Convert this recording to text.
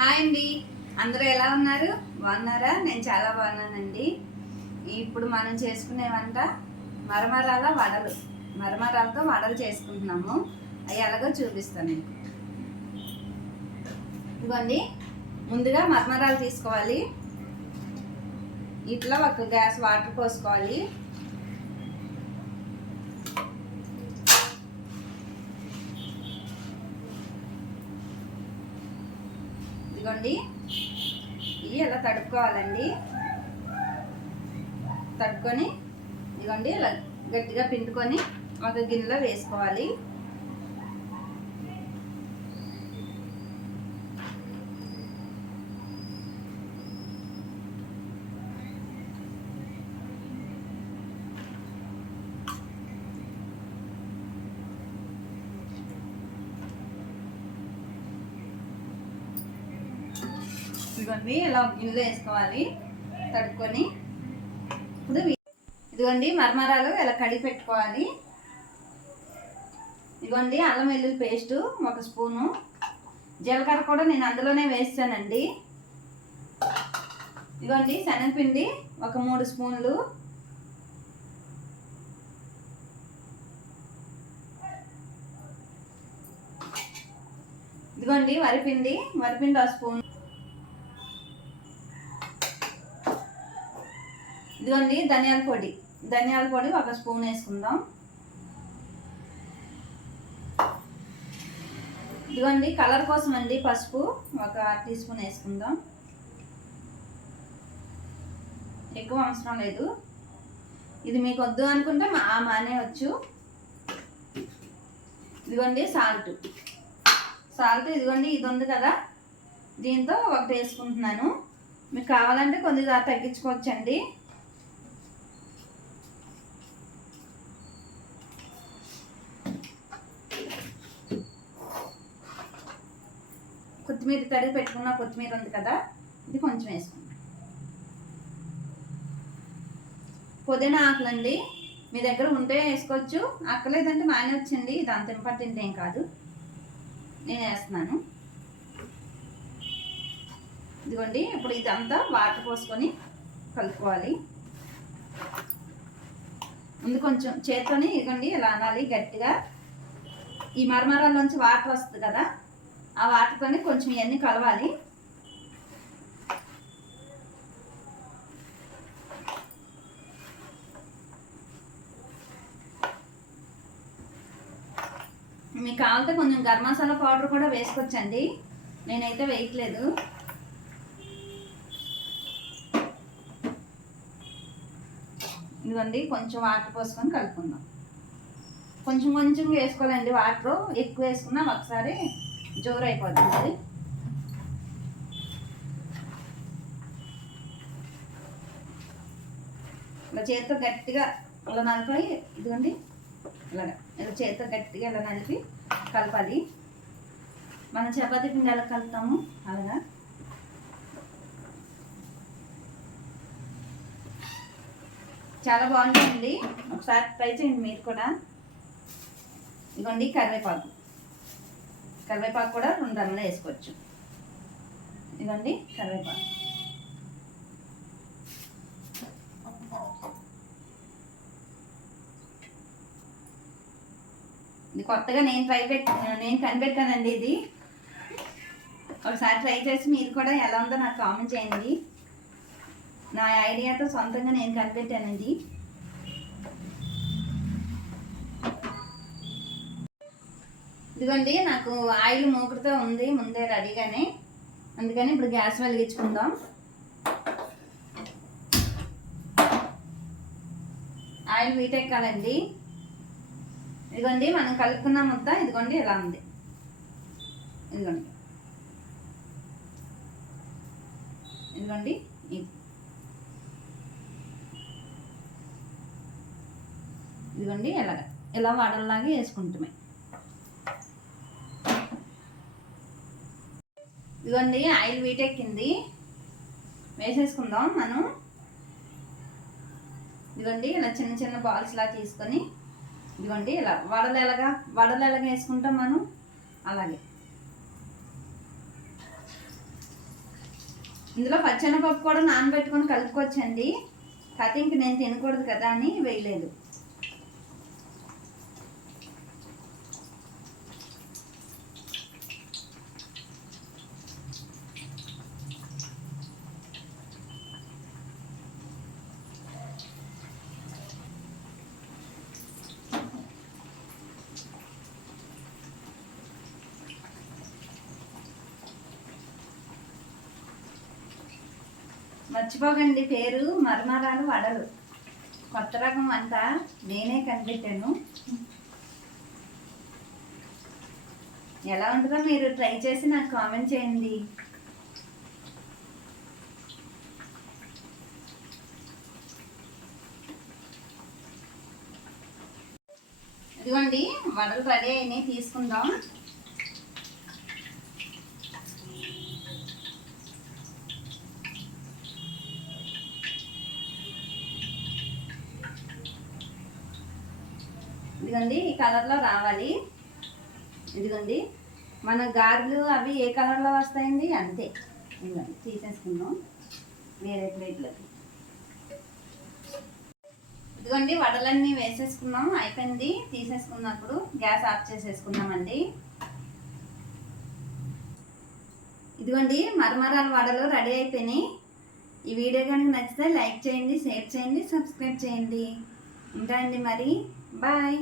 Hi అండి, అందరూ ఎలా ఉన్నారు? బాగున్నారా? నేను చాలా బాగున్నానండి. ఇప్పుడు మనం చేసుకునే వంట మరమరాల వడలు. మరమరాలతో వడలు చేసుకుంటున్నాము. అవి ఎలాగో చూపిస్తాను మీకు. ఇదిగోండి, ముందుగా మరమరాలు తీసుకోవాలి. ఇట్లా ఒక గ్లాస్ వాటర్ పోసుకోవాలి. ఇదిగోండి, ఇవి ఇలా తడుపుకోవాలండి. తడుపుకొని ఇదిగోండి ఇలా గట్టిగా పిండుకొని ఒక గిన్నెలో వేసుకోవాలి. ఇదిగోండి ఇలా గిన్నెలో వేసుకోవాలి తడుపుకొని. ఇప్పుడు ఇదిగోండి మరమరాలు ఇలా కడిగి పెట్టుకోవాలి. ఇదిగోండి అల్లం వెల్లుల్లి పేస్టు 1 స్పూను, జీలకర్ర కూడా నేను అందులోనే వేస్తానండి. ఇదిగోండి శనగపిండి ఒక 3 స్పూన్లు, ఇదిగోండి వరిపిండి 1 స్పూన్, ఇదిగోండి ధనియాల పొడి 1 స్పూన్ వేసుకుందాం. ఇదిగోండి కలర్ కోసం అండి పసుపు 1 టీ స్పూన్ వేసుకుందాం. ఎక్కువ అవసరం లేదు, ఇది మీకు వద్దు అనుకుంటే మానేయచ్చు. ఇదిగోండి సాల్ట్ ఇదిగోండి ఇది ఉంది కదా, దీంతో 1 వేసుకుంటున్నాను. మీకు కావాలంటే కొద్దిగా తగ్గించుకోవచ్చండి. కొత్తిమీర తరిగి పెట్టుకున్న కొత్తిమీర ఉంది కదా, ఇది కొంచెం వేసుకుంటాం. పుదీనా ఆకులండి, మీ దగ్గర ఉంటే వేసుకోవచ్చు, అక్కలేదంటే మానేయొచ్చండి. ఇది అంత ఇంపార్టెంట్ ఏం కాదు, నేను వేస్తున్నాను. ఇదిగోండి ఇప్పుడు ఇదంతా వాటర్ పోసుకొని కలుపుకోవాలి. ముందు కొంచెం చేత్తోని ఇదిగోండి ఇలా అనాలి గట్టిగా. ఈ మరమరాల్లోంచి వాటర్ వస్తుంది కదా, ఆ వాటర్తోనే కొంచెం ఇవన్నీ కలవాలి. మీకు కావాలంటే కొంచెం గరం మసాలా పౌడర్ కూడా వేసుకోవచ్చండి, నేనైతే వేయట్లేదు. ఇదిగోండి కొంచెం వాటర్ పోసుకొని కలుపుకుందాం. కొంచెం వేసుకోవాలండి, వాటర్ ఎక్కువ వేసుకున్నా ఒకసారి జోరు అయిపోతుంది. ఇలా చేతితో గట్టిగా ఇలా నలిపి, ఇదిగోండి ఇలాగా ఇలా చేతితో గట్టిగా ఇలా నలిపి కలపాలి. మనం చపాతీ పిండి ఎలా కలుపుతాము అలాగా. చాలా బాగుంటుందండి, ఒకసారి ట్రై చేయండి మీరు కూడా. ఇదిగోండి కరివేపాకు కూడా 2 రెమ్మలు వేసుకోవచ్చు. ఇదిగోండి కరివేపాకు. ఇది కొత్తగా నేను కనిపెట్టానండి. ఇది ఒకసారి ట్రై చేసి మీరు కూడా ఎలా ఉందో నాకు కామెంట్ చేయండి. నా ఐడియాతో సొంతంగా నేను కనిపెట్టానండి. ఇదిగోండి నాకు ఆయిల్ మూకుడుతో ఉంది ముందే రెడీగానే, అందుకని ఇప్పుడు గ్యాస్ వెలిగించుకుందాం. ఆయిల్ వీటెక్కాలండి. ఇదిగోండి మనం కలుపుకున్న ముద్ద ఇదిగోండి ఇలా ఉంది. ఇదిగోండి ఇదిగోండి ఇలా వడల్లాగా వేసుకుంటామే. ఇదిగోండి ఆయిల్ వీటెక్కింది, వేసేసుకుందాం మనం. ఇదిగోండి ఇలా చిన్న బాల్స్ లా తీసుకొని ఇదిగోండి ఇలా వడలు ఎలాగా వేసుకుంటాం మనం అలాగే ఇందులో పచ్చెనపప్పు కూడా నానబెట్టుకొని కలుపుకోవచ్చండి. కాకపోతే ఇంక నేను తినకూడదు కదా అని వేయలేదు. మర్చిపోకండి, పేరు మరమరాలు వడలు. కొత్త రకం వంట నేనే కనిపెట్టాను. ఎలా ఉంటుందో మీరు ట్రై చేసి నాకు కామెంట్ చేయండి. ఇదిగోండి వడలు రెడీ అయినాయి, తీసుకుందాం. ఇదిగోండి ఈ కలర్లో రావాలి. ఇదిగోండి మన గారెలు అవి ఏ కలర్లో వస్తాయండి, అంతే. ఇదిగోండి తీసేసుకుందాం వేరే ప్లేట్లోకి. ఇదిగోండి వడలన్నీ వేసేసుకున్నాం, అయిపోయింది. తీసేసుకున్నప్పుడు గ్యాస్ ఆఫ్ చేసేసుకున్నామండి. ఇదిగోండి మరమరాల వడలు రెడీ అయిపోయినాయి. ఈ వీడియో కనుక నచ్చితే లైక్ చేయండి, షేర్ చేయండి, సబ్స్క్రైబ్ చేయండి. ఉంటాయండి మరి, బాయ్.